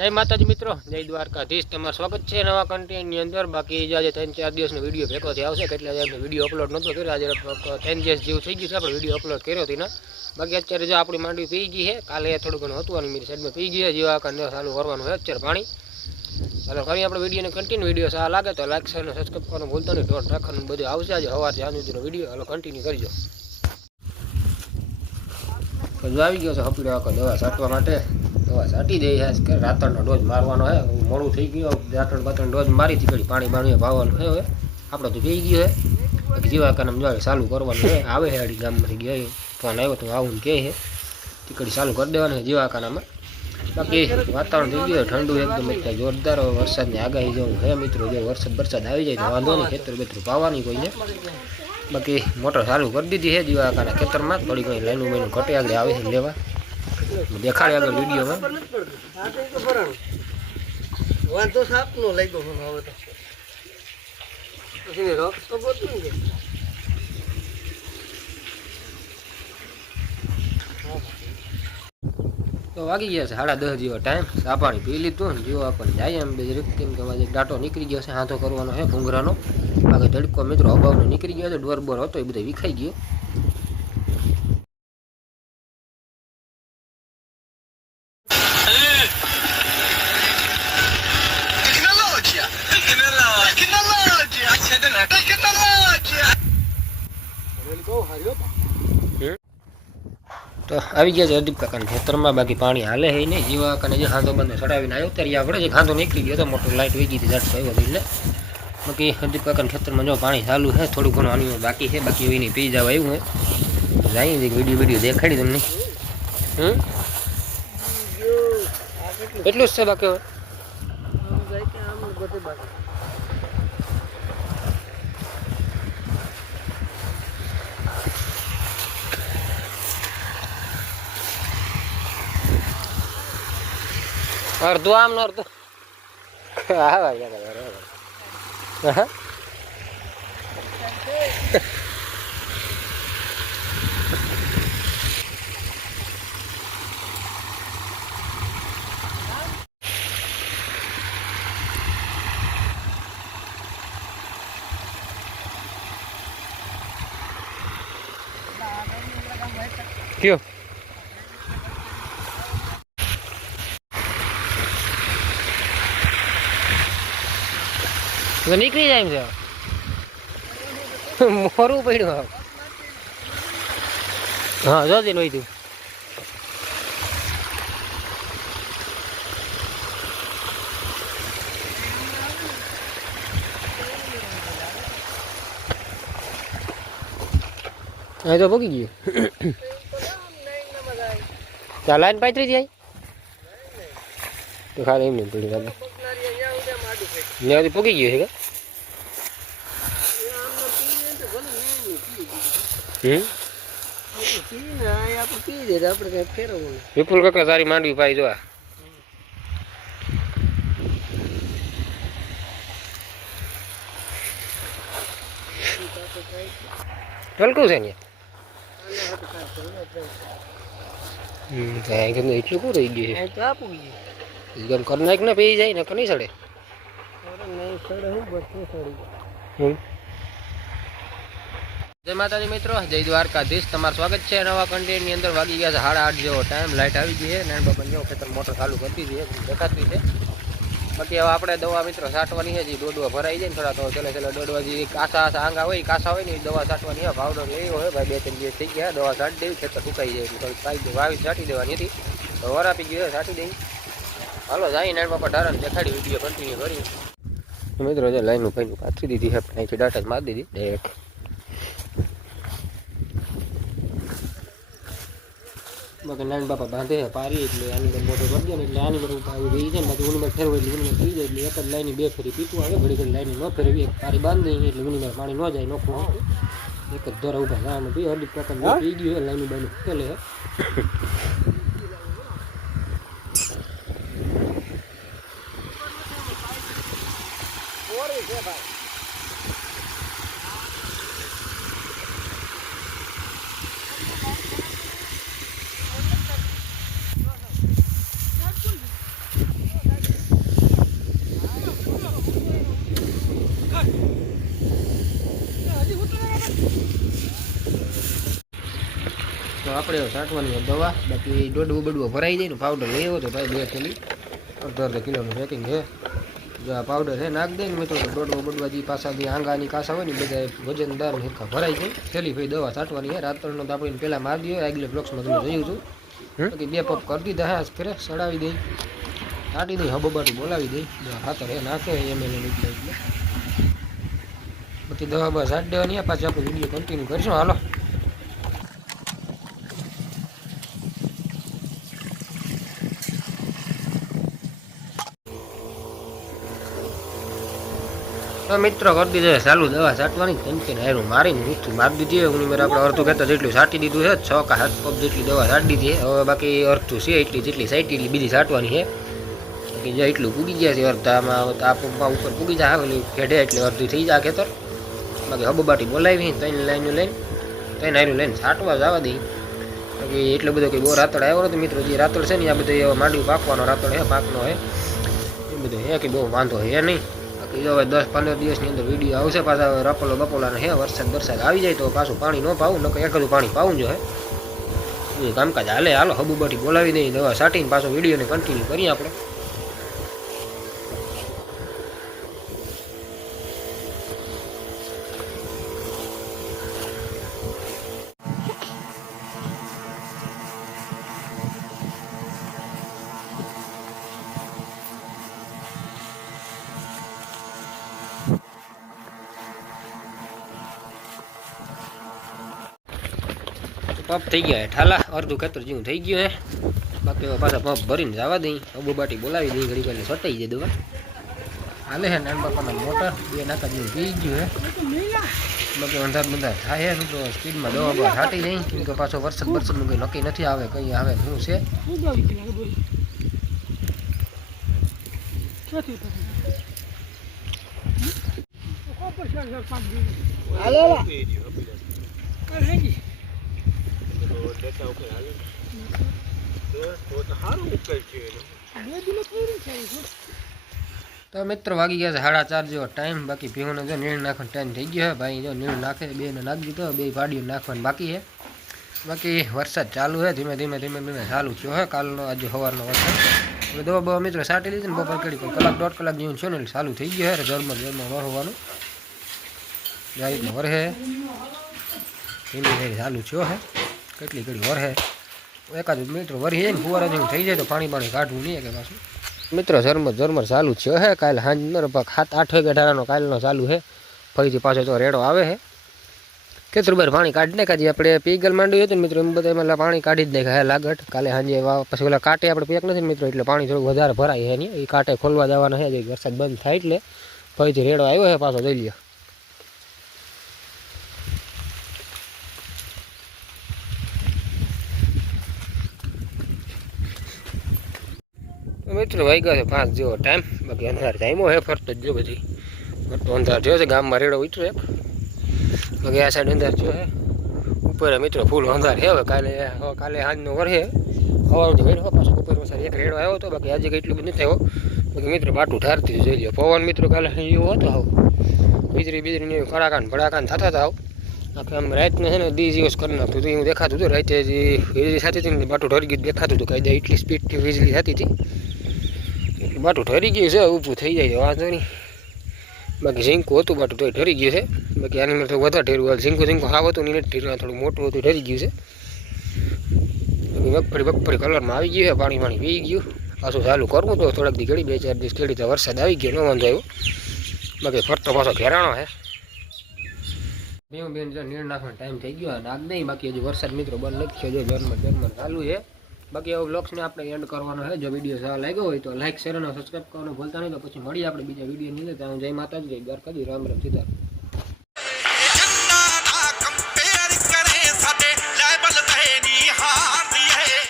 જય માતાજી મિત્રો, જય દ્વારકાધીશ। તમારું સ્વાગત છે નવા કન્ટેન્ટની અંદર। બાકી આજે 3-4 દિવસનો વિડીયો ભેગોથી આવશે, એટલે આજે વિડીયો અપલોડ નહોતો કર્યો। આજે 10 દિવસ જેવું થઈ ગયું છે આપણે વિડીયો અપલોડ કર્યો હતી ને। બાકી અત્યારે જો આપણી માંડવી પી ગઈ છે, કાલે થોડું ઘણું હતું અને મારી સાઈડમાં પી ગઈ છે, જેવા આકાર ચાલુ કરવાનું છે અત્યારે પાણી। ચાલો કરીએ આપણે વિડીયોને કન્ટિન્યુ। વિડીયો સારા લાગે તો લાઈક શેર અને સબસ્ક્રાઈબ કરવાનું ભૂલતો નહીં। ડોટ રાખવાનું બધું આવશે આજે સવારથી આજ સુધીનો વિડીયો। હાલો કન્ટિન્યુ કરજો। તો આવી ગયો છે હપીડો આખો દવા છાંટવા માટે। દવા છાંટી દઈ છે, રાતણનો ડોઝ મારવાનો છે। મોડું થઈ ગયું, રાતણ ડોઝ મારી હતી, પાણી બાણી ભાવવાનું છે। હવે આપણે તો પી ગયો છે, જેવા કામ ચાલુ કરવાનું છે। આવે છે અડી ગામમાંથી ગયો ફોન આવ્યો તો આવું કહે છે, ટીકડી ચાલુ કરી દેવાની છે જેવા કાનામાં। બાકી વાતાવરણ થઈ ગયું ઠંડુ એકદમ, એટલે જોરદાર વરસાદની આગાહી જેવું છે મિત્રો। જો વરસાદ આવી જાય તો વાંધો નહીં, ખેતર બેતર પાવાની કોઈને। બાકી મોટર ચાલુ કરી દીધી છે જેવા કાના ખેતરમાં। થોડી ઘણી લાઈનું મેનું ઘટે આગળ આવે છે લેવા, દેખાડે આગળ વિડીયોમાં। તો વાગી ગયા છે 10:30 જેવો ટાઈમ। ચા પાણી પી લીધું ને જેવો આપણને જાય એમ બે કેમ કે આજે ડાટો નીકળી ગયો છે, હાથો કરવાનો છે ભૂંગરાનો। બાકી તડકો મિત્રો અભાવનો નીકળી ગયો છે, ડોર બોર હતો એ બધો વિખાઈ ગયો। તો આવી ગયા છે અદીપ કાકાના ખેતરમાં। બાકી પાણી હાલે છે નહીં, જેવા કાને જે હાંધો બંધો ચડાવીને આવ્યો ત્યારે આપણે જે હાંધો નીકળી ગયો તો મોટર લાઈટ વહી ગઈ હતી, ઝાટકો આવ્યો એટલે। બાકી અદીપ કાકાના ખેતરમાં જો પાણી ચાલુ છે, થોડું ઘણું આની બાકી છે। બાકી એની પી જવા આવ્યું છે, જાય વિડીયો દેખાડી તમને। એટલું જ છે બાકી અડધું આમ ને અડધું હા કયો નીકળી જાય એમ છે, મોરું પડ્યું। હા જોજે નું તું હા તો ભોગી ગયું। ત્યાં લાઈન પાથરી જાય તો ખાલી એમને પડી લાગે પૂગી ગયું છે કે વિપુલ કાકા સારી માંડવી પાઈ જો ઢલકું છે ને એટલું કું રહી ગયું કરી નાખ ને પી જાય ને કની સડે જય માતાજી મિત્રો, જય દ્વારકાધીશ। તમારું સ્વાગત છે નવા કન્ટેન્ટની અંદર। વાગી ગયા છે 8:30 જેવો ટાઈમ, લાઈટ આવી ગઈ છે। નાન બાપા જેવો ખેતર મોટર ચાલુ કરી દીધી છે, દેખાતી છે। બાકી હવે આપણે દવા મિત્રો છાંટવાની છે, જે ડોડવા ભરાઈ જાય ને થોડા તો છેલ્લે ડોડવા જે કાસા આંગા હોય કાસા હોય ને એ દવા છાંટવાની છે। પાવડર લેવો હોય ભાઈ, 2-3 દિવસ થઈ ગયા, દવા છાંટી દેવી, ખેતર સુકાઈ જાય એટલે થોડીક વાવી છાંટી દેવાની હતી, તો વરાપી ગયો છાંટી દેવી। હાલો જાય નાન બાપા ઢારાને દેખાડી વિડીયો કન્ટિન્યુ કરી મિત્રો। જે લાઈનનું ભાઈનું પાથરી દીધી છે, અહીંથી ડાટા જ મારી દીધી ડાયરેક્ટ। બાકી નાન બાપા બાંધે પારી એટલે આની અંદર મોટો કરી દે ને એટલે આની અંદર આવી ગઈ છે ને। બાકી ઉની ફેરવો એટલે ઉની થઈ જાય એટલે એક જ લાઈન 2 ફેરી પીતું આવે, ઘડી ઘડી લાઈન ન ફેરવી, એક પારી બાંધી એટલે ઉની પાણી ન જાય નોખું, એક જ ધોરા ઉભા જવાનું પી અડી પ્રકાર પી ગયું લાઈન બાઈનું ફેલે આપણે છાંટવાની દવા બાકી ડોડવો બડવો ભરાઈ જાય ને પાવડર લઈ આવ્યો તો ભાઈ 2 થેલી અડધો કિલોનું પેકિંગ છે. જો આ પાવડર છે નાખ દે ને મિત્રો ડોડવો બડવા જે પાછા જે આંગાની કાસા હોય ને બધા વજનદાર હિરખા ભરાઈ જાય. થેલી ભાઈ દવા છાંટવાની છે. રાત્રનો તો આપણે પહેલાં મારી દઈએ. આગલે બ્લોક્સમાં તમે જોયું હતું. બાકી 2 પપ કરી દીધા હા કરે સડાવી દઈ છાંટી દઈ હબોબાટી બોલાવી દઈ ખાતર એ નાખે એમએલ એટલે બાકી દવા બસ છાંટી દેવાની. પાછી આપણે વિડીયો કન્ટિન્યુ કરીશું. હાલો તો મિત્રો કરી દીધે ચાલુ દવા છાંટવાની. કંચન હારું મારીને મીઠું મારી દીધી. હું મેં આપણે અડધું કહેતા જેટલું છાંટી દીધું છે. 6 કે 7 પગ જેટલી દવા છાંટી દીધી. હવે બાકી અડધું છે એટલી જેટલી છાંટી એટલી બીજી છાંટવાની છે. બાકી જો એટલું પૂગી ગયા છે અડધામાં આ પગમાં ઉપર પૂગી જાય આવેલી ખેડે એટલે અડધું થઈ જાય ખેતર. બાકી હબોબાટી બોલાવી 3 લાઈનો લઈને 3 હારું લઈને છાંટવા જવા દઈ. બાકી એટલો બધો કંઈ બહુ રાતળ આવ્યો નથી મિત્રો. જે રાતળ છે ને આ બધું માંડવી પાકવાનો રાતળ છે પાકનો છે એ બધું છે કે બહુ વાંધો છે નહીં. હવે 10-15 દિવસની અંદર વિડીયો આવશે. પાછા રપોલો બપોલાને હે વરસાદ આવી જાય તો પાછું પાણી ન પાવું નકર એકદું પાણી પાવું જોઈએ. એ કામકાજ હાલે. હાલો હબુબાટી બોલાવી દઈએ દવા છાંટીને પાછો વિડીયોને કન્ટિન્યુ કરીએ આપણે. પંપ થઈ ગયા ઠાલા અડધું ખેતર જેવું થઈ ગયું હે. બાકી પાછા પંપ ભરીને જવા દઈ હબુબાટી બોલાવી દઈ ઘડી પહેલાં છટાઈ જાય દવા હાલે છે. નાન બાપાના મોટર 2 નાકા જેવું થઈ ગયું હે. બાકી અંધાર બંધાર થાય છે તો સ્પીડમાં દવા બવા છાંટી જાય કેમ કે પાછો વરસાદનું કંઈ નક્કી નથી આવે કંઈ આવે શું છે. તો મિત્રો વાગી ગયા છે 4:30 જેવો ટાઈમ. બાકી ભીહોને જો નીણ નાખવાનો ટાઈમ થઈ ગયો છે. ભાઈ જો નીણ નાખે 2ને નાખી દીધો. 2 પાડીઓ નાખવાનું બાકી છે. બાકી વરસાદ ચાલુ છે ધીમે ધીમે ચાલુ થયો છે કાલનો આજે સવારનો વરસાદ. હવે દવા બવા મિત્રો છાંટી લીધી ને બપોર કરી કલાક 1.5 કલાક જેવું છે ને ચાલુ થઈ ગયો છે. ઝરમર વરવાનું આ રીતના વરહે ધીમે ધીમે ચાલુ થયો છે. કેટલી ઘડી વરહે એકાદ મીટર વરી જાય ને ફુવારા જેવું થઈ જાય તો પાણી કાઢવું નહીં કે પાછું. મિત્રો ઝરમર ચાલુ થયો છે. કાલે સાંજનો 7-8 વાગે ઢારાનો કાલનો ચાલુ છે. ફરીથી પાછો તો રેડો આવે છે. ખેતર બાર પાણી કાઢી નાખ્યા. આપણે પીગલ માંડ્યું હતું ને મિત્રો એમ બધા એમાં પાણી કાઢી જ નાખ્યા લાગટ. કાલે સાંજે પછી ઓલા કાંટે આપણે પેક નથી મિત્રો એટલે પાણી થોડું વધારે ભરાય છે નહીં. એ કાંટે ખોલવા જવાના છે વરસાદ બંધ થાય એટલે ફરીથી રેડો આવ્યો છે પાછો જઈ લ્યો. મિત્રો વાગ્યા છે 5 જેવો ટાઈમ. બાકી અંધાર ટાઈમો હે ફરતો જ જો બધી ફરતો અંધાર થયો છે. ગામમાં રેડો ઉતરો એક બાકી આ સાઈડ અંધાર થયો છે. ઉપર મિત્રો ફૂલ અંધાર છે. હવે કાલે સાંજનો વરસે સવારથી વેડો પાછો ઉપર વરસાદ એક રેડો આવ્યો હતો. બાકી આજે કંઈ એટલું બધું નથી આવ્યો. બાકી મિત્રો બાટું ઠારતી જોઈ લો. પવન મિત્રો કાલે એવો હતો આવ બીજરી કડાકાન ભડાકાન થતા હતા આવ. આખે આમ રાતને છે ને દિવસ કરી નાખતું હતું એવું દેખાતું હતું. રાતે જે વીજળી થતી હતી ને બાટું ઠરી ગયું દેખાતું હતું. કાયદા એટલી સ્પીડથી વીજળી થતી હતી બાટું ઠરી ગયું છે. ઊભું થઈ જાય વાંધો નહીં. બાકી ઝીંકું હતું બાટું તો ઠરી ગયું છે. બાકી આની તો વધારે ઠેરવું ઝીંકું હાવ હતું નહીં ઠેરવા થોડું મોટું હતું ઠરી ગયું છે. બાકી મગફળી કલરમાં આવી ગયું છે. પાણી પી ગયું. પાછું ચાલુ કરવું તો થોડાક દી ઘડી 2-4 દિવસ ઘડી તો વરસાદ આવી ગયો ન વાંધો આવ્યો. બાકી ફરતો પાછો ઘેરાણો છે. બેન જો નીર નાખવાનો ટાઈમ થઈ ગયો નાખ નહીં. બાકી હજી વરસાદ મિત્રો બંધ નથી થયો. જો ઝરમર ચાલુ છે. બાકી એવો બ્લોગ્સને આપણે એન્ડ કરવાનો છે. જો વિડીયો સારો લાગ્યો હોય તો લાઈક શેર અને સબસ્ક્રાઈબ કરવાનું ભૂલતા નહીં. તો પછી મળીએ આપણે બીજા વિડીયોની અંદર. ત્યાં જય માતાજી, જય દ્વારકાજી, રામ રામ સીતારામ.